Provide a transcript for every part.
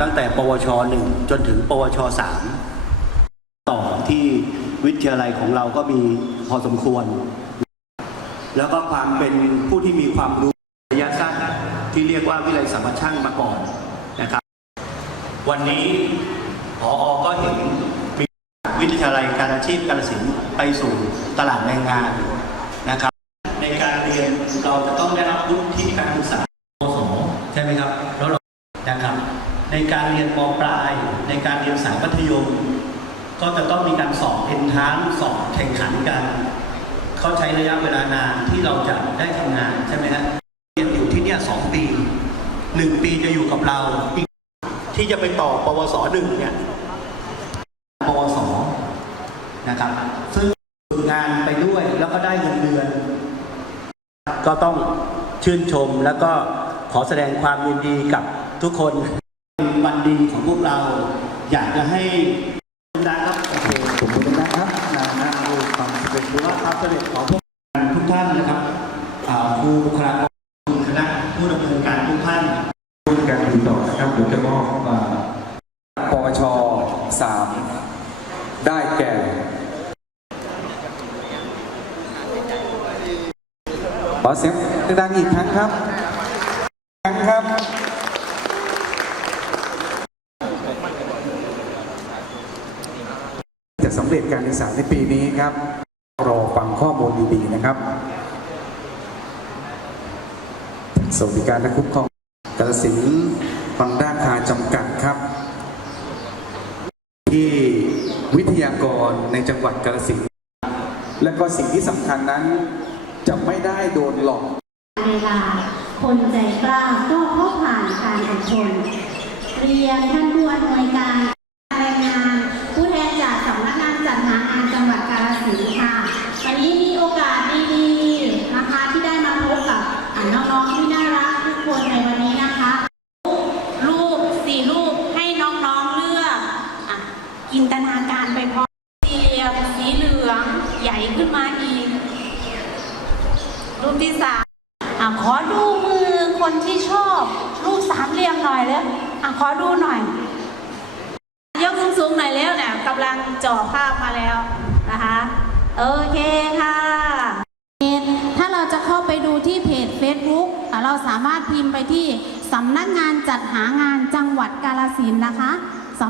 ตั้งแต่ ปวช1จนถึง ปวช3ต่อที่วิทยาลัยของเราก็มีพอสมควร แล้วก็ความเป็นผู้ที่มีความรู้ระยะสั้นที่เรียกว่าวิทยาลัยสัมมาช่างมาก่อนนะครับ วันนี้พออก็เห็นมีวิทยาลัยการอาชีพกาฬสินธุ์ไปสู่ตลาดแรงงานนะครับ ในการเรียนเราจะต้องได้รับวุฒิการศึกษาปสใช่ไหมครับแล้วเรานะครับ ใน การเรียนมปลาย ในการเรียนสายมัธยม ก็จะต้องมีการสอบเอนทานสอบแข่งขันกัน เขาใช้ระยะเวลานานที่เราจะได้ทำงานใช่ไหมฮะเรียนอยู่ที่เนี่ยสองปีหนึ่งปีจะอยู่กับเราอีกที่จะไปต่อปวสหนึ่งเนี่ยปวสนะครับซึ่งงานไปด้วยแล้วก็ได้เงินเดือน ก็ต้องชื่นชมแล้วก็ขอแสดงความยินดีกับทุกคน วันดีของพวกเรา อยากจะให้ดังครับโอเคขอบคุณนะครับนะนะดูความสำเร็จหรือว่าความสำเร็จของพวกทุกท่านนะครับครูบุคลากรคณะผู้ดำเนินการทุกท่านผู้จัดการติดต่อนะครับเดี๋ยวจะมอบอ่าปวชสามได้แก่ขอเสียงดังอีกครั้งครับครั้งครับ จะสำเร็จการศึกษาในปีนี้ครับ รอฟังข้อมูลดีๆนะครับสวัสดิการและคุ้มครองกาฬสินธุ์ฟังด้าคาจำกัดครับ ที่วิทยากรในจังหวัดกาฬสินธุ์และก็สิ่งที่สำคัญนั้นจะไม่ได้โดนหลอกเวลาคนใจกล้าก็เข้าผ่านการอดทนเรียนท่านผู้อำนวยการแรงงาน ผู้แทนจากสำนักงานจัดหางานจังหวัดกาฬสินธุ์ค่ะ วันนี้มีโอกาสดีๆนะคะที่ได้มาพบกับอ่าน้องๆที่น่ารักทุกคนในวันนี้นะคะ รูปสี่รูปให้น้องๆเลือกอะจินตนาการไปพร้อมสี่เหลี่ยมสีเหลืองใหญ่ขึ้นมาอีก รูปที่สามอะขอดูมือคนที่ชอบรูปสามเหลี่ยมหน่อยแล้วอะขอดูหน่อย ยกสูงๆหน่อยแล้วเนี่ย กำลังจ่อภาพมาแล้วนะคะ โอเคค่ะ ถ้าเราจะเข้าไปดูที่เพจ Facebook อะเราสามารถพิมพ์ไปที่สำนักงานจัดหางานจังหวัดกาฬสินธุ์นะคะส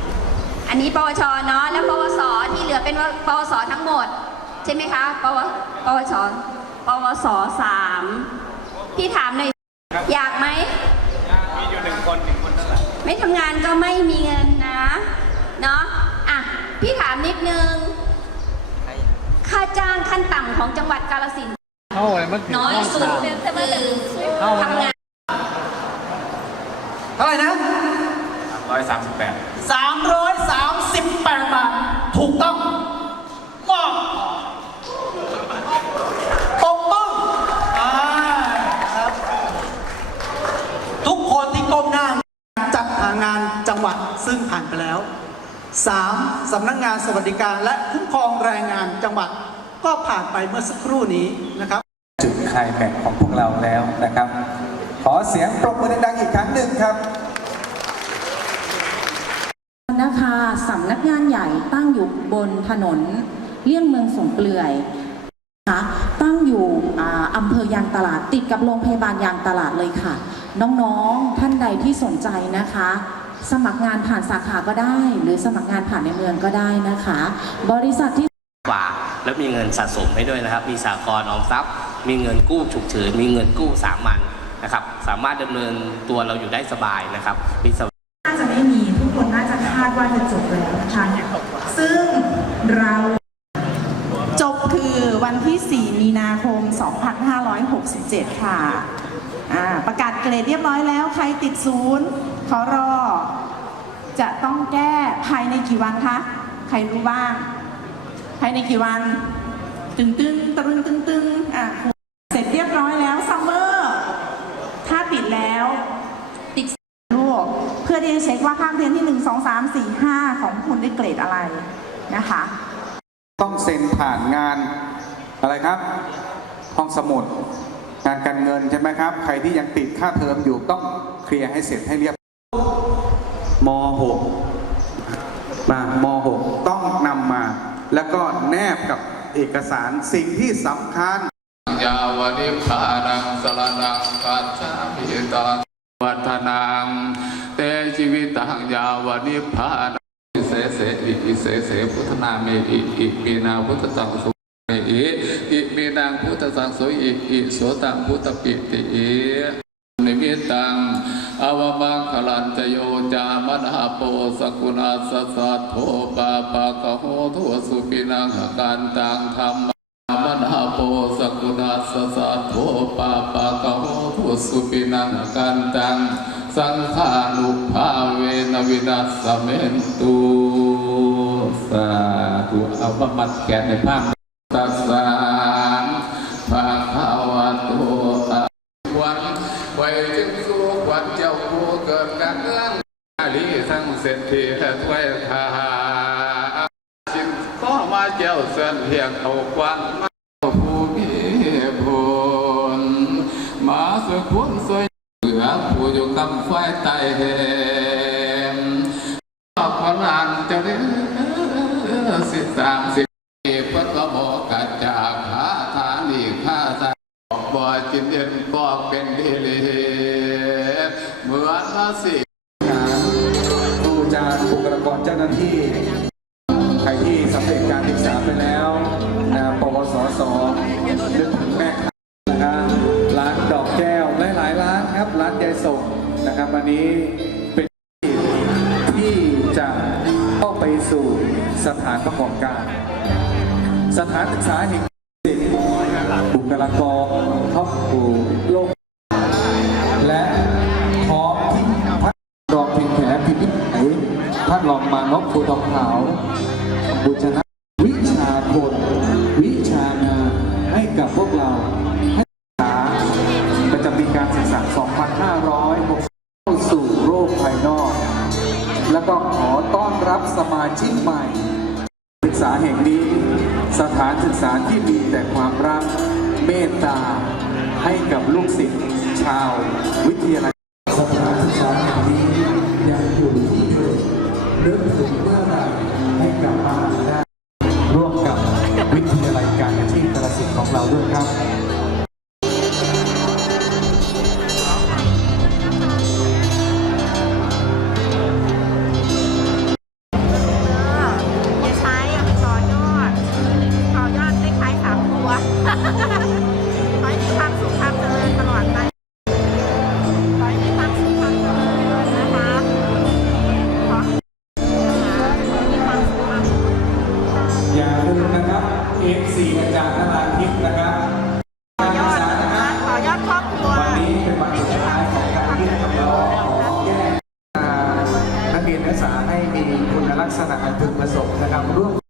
ำอันนี้ปวชเนาะแล้วปวสที่เหลือเป็นปวสทั้งหมด ใช่ไหมคะปวปวชปวสสามพี่ถามหน่อยอยากไหมมีอยู่หนึ่งคนหนึ่งคนไม่ทำงานก็ไม่มีเงินนะ เนาะอะพี่ถาม นิดนึง ค่าจ้างขั้นต่ำของจังหวัดกาฬสินธุ์เอาไว้มันน้อยสุดคือทำงาน เท่าไหร่นะ ร้อยสามสิบแปด338 บาท ถูกต้องมอบปกป้องอ่าครับ ทุกคนที่ก้มหน้าจัดหางานจังหวัดซึ่งผ่านไปแล้ว 3. สำนักงานสวัสดิการและคุ้มครองแรงงานจังหวัดก็ผ่านไปเมื่อสักครู่นี้นะครับ จุดไคลแม็กซ์ของพวกเราแล้วนะครับ ขอเสียงปรบมือดังๆอีกครั้งหนึ่งครับนะคะสำนักงานใหญ่ตั้งอยู่บนถนนเลี่ยงเมืองสงเปลือยนะคะตั้งอยู่อ่าอำเภอยางตลาดติดกับโรงพยาบาลยางตลาดเลยค่ะ น้องๆท่านใดที่สนใจนะคะ สมัครงานผ่านสาขาก็ได้ หรือสมัครงานผ่านในเมืองก็ได้นะคะ บริษัทที่กว่า แล้วมีเงินสะสมให้ด้วยนะครับ มีสากลออมทรัพย์ มีเงินกู้ฉุกเฉินมีเงินกู้สามัญนะครับ สามารถดำเนินตัวเราอยู่ได้สบายนะครับมีสน่าจะไม่มีทุกคนน่าจะคาดว่าจะจบแล้วนะคะซึ่งเราจบคือวันที่ 4 มีนาคม 2567 ค่ะอ่า ประกาศเกรดเรียบร้อยแล้วใครติดศูนย์ขอรอ จะต้องแก้ภายในกี่วันคะใครรู้บ้าง ภายในกี่วัน ตึงตึงตึงตึงตึงอะเสร็จเรียบร้อยแล้วซัมเมอร์ถ้าติดแล้ว ติดลูกเพื่อที่จะเช็คว่าภาคเรียนที่ 1 2 3 4 5 ของคุณได้เกรดอะไรนะคะ ต้องเซ็นผ่านงานอะไรครับ ห้องสมุด งานการเงินใช่ไหมครับ ใครที่ยังติดค่าเทอมอยู่ต้องเคลียร์ให้เสร็จให้เรียบม .6 มาม 6 ต้องนำมา แล้วก็แนบกับเอกสารสิ่งที่สำคัญยาวนิพพานังสรนังกัจฉามิตังวัฒนังเตชีวิตังยาวนิพพานังอิเสเสอิอิเสเสพุทธนาเมอิอิมีนาพุทธสังสุเมอิอิมีนาง พุทธสังสุอิอิโสตังพุทธปิติอินิมิตังอวมังคลันจโยจามนาโปสกุณาสสัทโทปาปะกะโหทุสุปินังกันตังธรรมมนาโปสกุณาสสัทโทปาปะกะโหทุสุปินังกันตังสังขานุภาเวนวินัสสเมนตุสาธุเอาประมัดแกในภาพ มกิดการเงื่อาลีทั้งเศรษฐีและถ้วยทาจิตก็มาเจ้าเส้นเพียงเอาควันมาผู้มีผลมาสุขุนสวยเหลือผู้อยู่กำไฟใต้แหมขอบพระนานเจ้าเด้อสิตามสิพัดละบอกกัจจากหาทานีข้าทาบ่จินเย็นก็เป็นดีเลย สิงานครูอาจารย์บุคลากรเจ้าหน้าที่ มานพภูทองขาว บุญชนะวิชาคนวิชางาให้กับพวกเราให้ศึกษาประจำปีการศึกษา 2560เข้าสู่โลกภายนอก แล้วก็ขอต้อนรับสมาชิกใหม่ ศึกษาแห่งนี้ สถานศึกษาที่มีแต่ความรักเมตตาให้กับลูกศิษย์ชาววิทยาลัย ลักษณะอันพึงประสงค์นะครับร่วม